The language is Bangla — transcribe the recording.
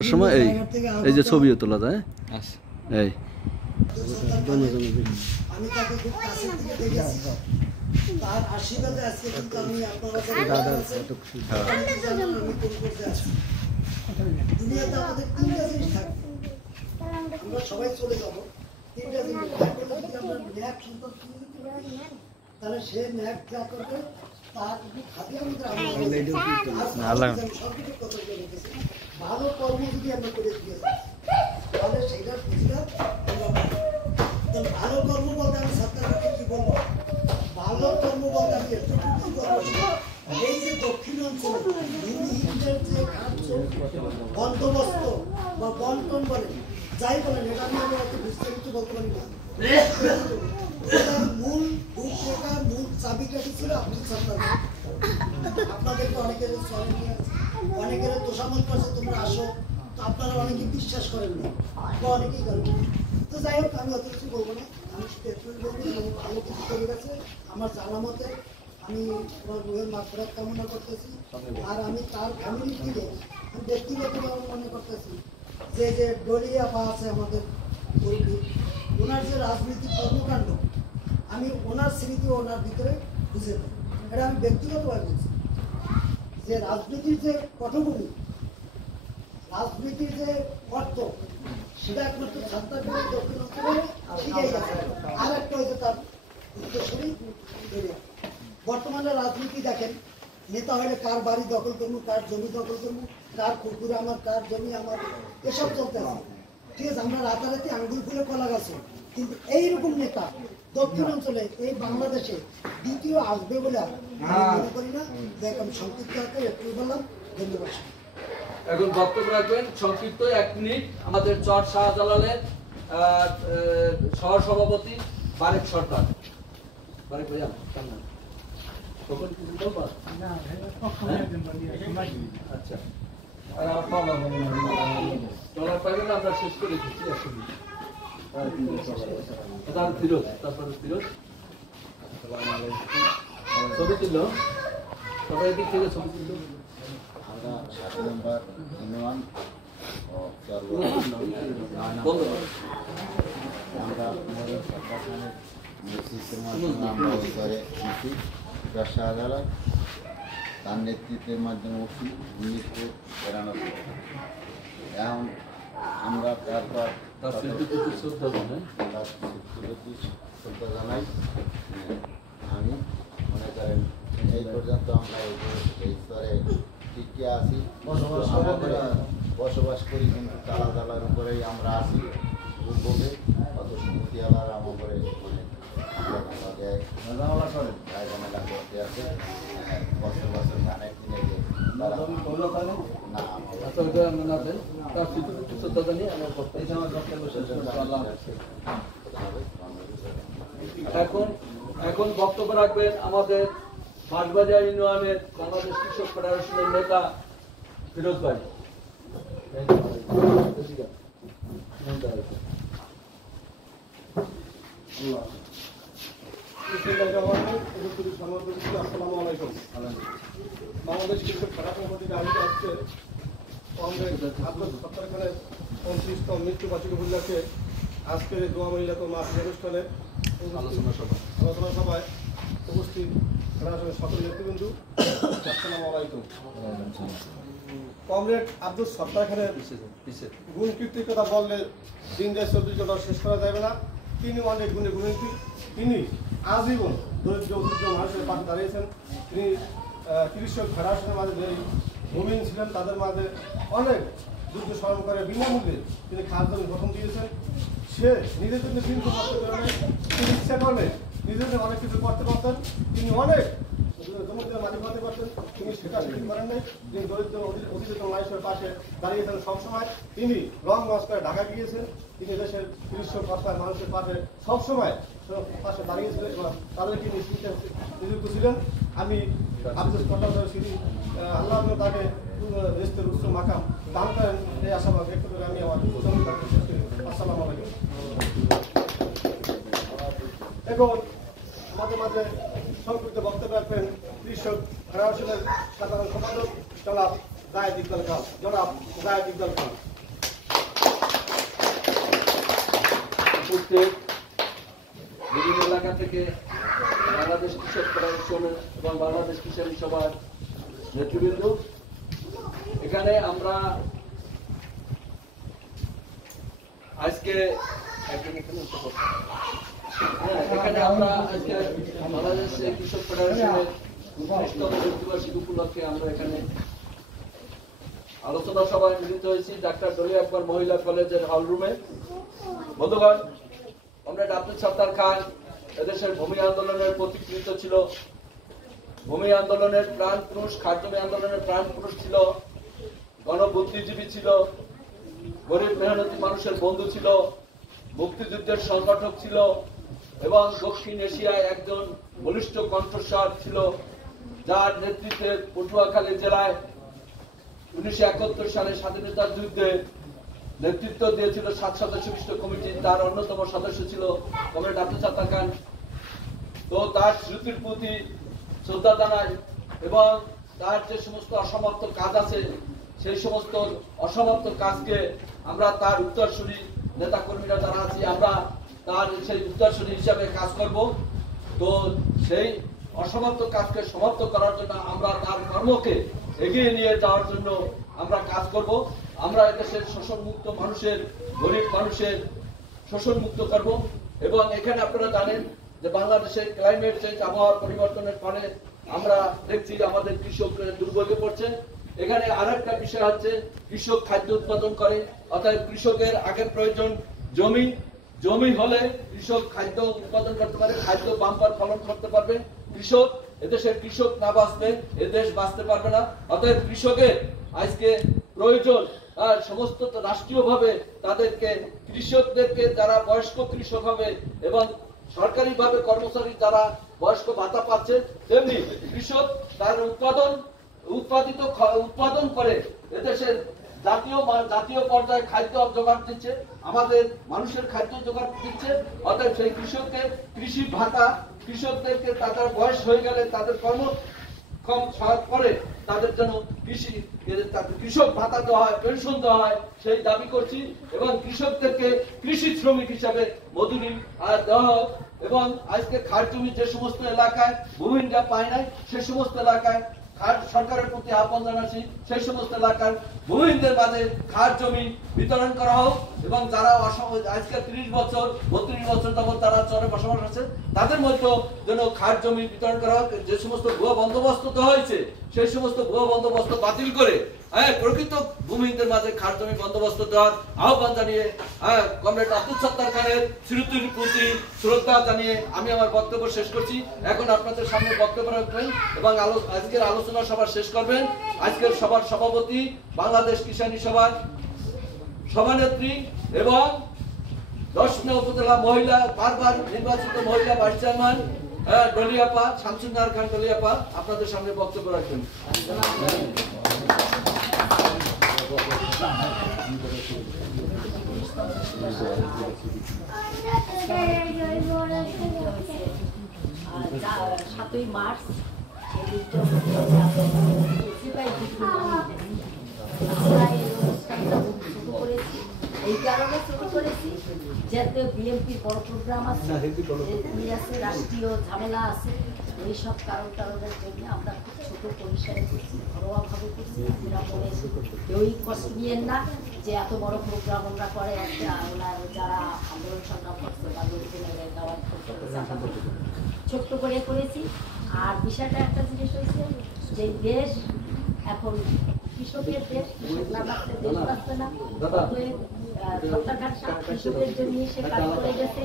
সময় এই যে ছবিও তোলা যায় এই আমি তাকে খুব কাছে থেকে দেখেছি তার আশীর্বাদে আজকে কিন্তু আমি আপনারা দুনিয়াতে আমাদের তিনটা জিনিস থাকবে আমরা সবাই চলে যাবো তিনটা জিনিস যদি আমরা ন্যাক সন্তান তাহলে সে ন্যাক যা করবে তার হাতে আমাদের সবকিছু কথা বলেছি ভালো কর্ম যদি আমরা করে দিয়ে তাহলে সেটার প্রতিটা ভালো কর্ম বলতে আমি সরকারকে কি বলবো ভালো কর্ম বলতে আমি এতটুকু করবো এই যে দক্ষিণ অঞ্চলে যে বন্দোবস্ত বা বন্টন বলে যাই বলেন এটা আমি অত বিস্তারিত বলতে পারি না এটার মূল রূপরেখা মূল চাবিটা কি ছিল আপনি সরকার আপনাদেরকে অনেকের অনেকের তোষামত করছে তোমরা আসো তো আপনারা অনেকে বিশ্বাস করেন না বা অনেকেই করেন তো যাই হোক আমি অত কিছু বলবো না আমি শুধু একটু বলবো আমি ভালো কিছু করে গেছে আমার জানা মতে আমি আমার রুহের মাফরাত কামনা করতেছি আর আমি তার ফ্যামিলির দিকে আমি ব্যক্তিগতভাবে মনে করতেছি যে যে ডলিয়া বা আছে আমাদের ওনার যে রাজনৈতিক কর্মকাণ্ড আমি ওনার স্মৃতি ওনার ভিতরে খুঁজে পাই এটা আমি ব্যক্তিগতভাবে বলছি যে রাজনীতির যে পটভূমি রাজনীতির যে অর্থ সেটা একমাত্র ছাত্রদের দক্ষিণ অঞ্চলে শিখেই গেছে আর একটা হয়েছে তার উত্তরসূরি বর্তমানে রাজনীতি দেখেন নেতা হলে কার বাড়ি দখল করবো কার জমি দখল করবো কার পুকুরে আমার কার জমি আমার এসব চলতে আছে ঠিক আছে আমরা রাতারাতি আঙ্গুল ফুলে কলা গাছে কিন্তু এইরকম নেতা দক্ষিণ অঞ্চলে এই বাংলাদেশে দ্বিতীয় আসবে বলে আমি মনে করি না দেখ আমি সংক্ষিপ্ত আকারে একটু বললাম ধন্যবাদ এখন বক্তব্য রাখবেন সংক্ষিপ্ত 1 মিনিট আমাদের চর শাহজালালের সহসভাপতি বারেক সরকার বারেক ভাইয়া কেমন কখন কিছু বলবা না আচ্ছা আর আপনারা চলার পাইলে আমরা শেষ করে দিচ্ছি আসলে তারপর ফিরোজ আসসালামু আলাইকুম ছবি তুল সবাই এদিক থেকে ছবি তুল আমরা 7 নম্বর ইউনিয়ন ও আমরা আমাদের সরকারের নেতৃত্বের মাধ্যমে আমরা করে এসেছি শাহজালাল তার নেতৃত্বের মাধ্যমে উঠি 1993 এখন আমরা তারপর শ্রদ্ধা জানাই আমি মনে করেন এই পর্যন্ত আমরা এই স্তরে টিকে আছি বসবাস করি কিন্তু তালা তালার উপরেই আমরা আসি উপভোগে অত সুমতি আলার আমার উপরে ঝামেলা করতে আছে বছর গানের কিনে দিয়ে এখন বক্তব্য রাখবেন আমাদের বাঁশবাজার ইউনিয়নের বাংলাদেশ কৃষক ফেডারেশনের নেতা ফিরোজ ভাই বাংলাদেশ কৃষক ফেডারেশন থেকে আয়োজিত হচ্ছে কংগ্রেস সরকারের 29তম মৃত্যুবার্ষিকী উপলক্ষে আজকের দোয়া মিলাত মাস অনুষ্ঠানে আলোচনা সভায় উপস্থিত ফেডারেশনের সকল নেতৃবৃন্দ আসসালামু আলাইকুম। কমরেড আব্দুল সত্তার খানের গুণ কীর্তির কথা বললে দিন যায় 24 ঘন্টা শেষ করা যাবে না। তিনি অনেক গুণে গুণী, তিনি আজীবন দরিদ্র উদ্যোগ মানুষের পাশে দাঁড়িয়েছেন। তিনি কৃষক ফেডারেশনের মাঝে যে ভূমিহীন ছিলেন তাদের মাঝে অনেক যুদ্ধ স্মরণ করে বিনামূল্যে তিনি খাদ্য গঠন দিয়েছেন। সে নিজের জন্য কিন্তু কষ্ট করে নেই, তিনি ইচ্ছা করলে নিজের জন্য অনেক কিছু করতে পারতেন। তিনি অনেক জমিদার মালিক হতে পারতেন, তিনি সেটা বিক্রি করেন নাই। তিনি দরিদ্র অধিকতম মানুষের পাশে দাঁড়িয়েছেন সবসময়। তিনি লং মার্চ করে ঢাকা গিয়েছেন। তিনি দেশের কৃষক অসহায় মানুষের পাশে সবসময় পাশে দাঁড়িয়েছিলেন এবং তাদেরকে নিযুক্ত ছিলেন। আমি আব্দুল সত্তার আল্লাহ তাকে দেশের উচ্চ মাকাম দান করেন এই আশাবাদ ব্যক্ত করে আমি আমার আসসালামু আলাইকুম। এখন মাঝে মাঝে সংক্ষিপ্ত বক্তব্য রাখবেন কৃষক ফেডারেশনের সাধারণ সম্পাদক জনাব জায়েদ ইকবাল খান। উপস্থিত বিভিন্ন এলাকা থেকে বাংলাদেশ কৃষক ফেডারেশন এবং বাংলাদেশ কৃষক সভার নেতৃবৃন্দ, এখানে আমরা আজকে বাংলাদেশ কৃষক ফেডারেশনের 19তম মৃত্যুবার্ষিকী উপলক্ষে আমরা এখানে আলোচনা সভায় মিলিত হয়েছি ডাক্তার দলিয়া আকবর মহিলা কলেজের হল রুমে। বন্ধুগণ, কমরেড আব্দুল সত্তার খান এদেশের ভূমি আন্দোলনের প্রতিকৃত ছিল, ভূমি আন্দোলনের প্রাণ পুরুষ, খাদ্যমী আন্দোলনের প্রাণ পুরুষ ছিল, গণবুদ্ধিজীবী ছিল, গরিব মেহনতি মানুষের বন্ধু ছিল, মুক্তিযুদ্ধের সংগঠক ছিল এবং দক্ষিণ এশিয়ায় একজন বলিষ্ঠ কণ্ঠস্বর ছিল, যার নেতৃত্বে পটুয়াখালী জেলায় 1971 সালে স্বাধীনতার যুদ্ধে নেতৃত্ব দিয়েছিল 7 সদস্য বিশিষ্ট কমিটি। তার অন্যতম সদস্য ছিল কমরেড আব্দুল সত্তার খান। তো তার স্মৃতির প্রতি শ্রদ্ধা জানাই এবং তার যে সমস্ত অসমাপ্ত কাজ আছে সেই সমস্ত অসমাপ্ত কাজকে আমরা তার উত্তরসূরি নেতা কর্মীরা যারা আছি আমরা তার সেই উত্তরসূরি হিসাবে কাজ করব। তো সেই অসমাপ্ত কাজকে সমাপ্ত করার জন্য আমরা তার কর্মকে এগিয়ে নিয়ে যাওয়ার জন্য আমরা কাজ করব। আমরা এদেশের শোষণমুক্ত মানুষের, গরিব মানুষের শোষণ মুক্ত করব। এবং এখানে আপনারা জানেন যে বাংলাদেশে ক্লাইমেট চেঞ্জ, আবহাওয়া পরিবর্তনের ফলে আমরা দেখছি আমাদের কৃষকরা দুর্ভোগে পড়ছে। এখানে আরেকটা বিষয় হচ্ছে কৃষক খাদ্য উৎপাদন করে, অর্থাৎ কৃষকের আগে প্রয়োজন জমি, জমি হলে কৃষক খাদ্য উৎপাদন করতে পারে, খাদ্য বাম্পার ফলন করতে পারবে। কৃষক, এদেশের কৃষক না বাঁচলে এদেশ বাঁচতে পারবে না। অতএব কৃষকের আজকে প্রয়োজন সমস্ত রাষ্ট্রীয়ভাবে তাদেরকে, কৃষকদেরকে যারা বয়স্ক কৃষক হবে এবং সরকারিভাবে কর্মচারী যারা বয়স্ক ভাতা পাচ্ছে, তেমনি কৃষক তার উৎপাদন করে এদেশের জাতীয় পর্যায়ে খাদ্য জোগাড় দিচ্ছে, আমাদের মানুষের খাদ্য জোগাড় দিচ্ছে। অর্থাৎ সেই কৃষককে কৃষি ভাতা, কৃষকদেরকে তাদের বয়স হয়ে গেলে তাদের কর্মক্ষম করে তাদের জন্য কৃষক ভাতা দেওয়া হয়, পেনশন দেওয়া হয়, সেই দাবি করছি। এবং কৃষকদেরকে কৃষি শ্রমিক হিসাবে মজুরি দেওয়া হোক। এবং আজকে খাস জমি যে সমস্ত এলাকায় ভূমিহীনরা পায় নাই, সে সমস্ত এলাকায় সরকারের প্রতি আহ্বান জানাচ্ছি, সেই সমস্ত এলাকার ভূমিহীনদের মাঝে খাস জমি বিতরণ করা হোক। এবং যারা আজকে 30 বছর 32 বছর যাবৎ তারা চরে বসবাস আছে, তাদের মধ্যে যেন খাস জমি বিতরণ করা হোক। যে সমস্ত ভুয়া বন্দোবস্ত দেওয়া হয়েছে সেই সমস্ত ভুয়া বন্দোবস্ত বাতিল করে প্রকৃত ভূমিহীনদের মাঝে খাস জমি বন্দোবস্ত দেওয়ার আহ্বান জানিয়ে কমরেড আব্দুল সত্তার খানের স্মৃতির প্রতি শ্রদ্ধা জানিয়ে আমি আমার বক্তব্য শেষ করছি। এখন আপনাদের সামনে বক্তব্য রাখবেন এবং আজকের আলোচনা সভা শেষ করবেন আজকের সভার সভাপতি, বাংলাদেশ কিষাণী সভার সভানেত্রী এবং 10 নং উপজেলা মহিলা বারবার নির্বাচিত মহিলা ভাইস চেয়ারম্যান ডলিয়াপা, শামসুন্নাহার খান ডলিয়াপা আপনাদের সামনে বক্তব্য রাখবেন। সাতই মার্চ এই কারণে শুরু করেছি যাতে বিএনপির বড় প্রোগ্রাম আছে, রাষ্ট্রীয় ঝামেলা আছে, এইসব কারণের জন্য আমরা খুব ছোট পরিসরে করছি, ঘরোয়াভাবে করছি। আমরা মনে কেউই কষ্ট নিয়েন না যে এত বড় প্রোগ্রাম আমরা করে যারা আন্দোলন সংগ্রাম করছে বা ছোট্ট করে করেছি। আর বিষয়টা একটা জিনিস হয়েছে যে দেশ এখন কৃষকের দেশ, কৃষক না বাঁচলে দেশ বাঁচবে না। কৃষকের জন্য সে কাজ করে গেছে।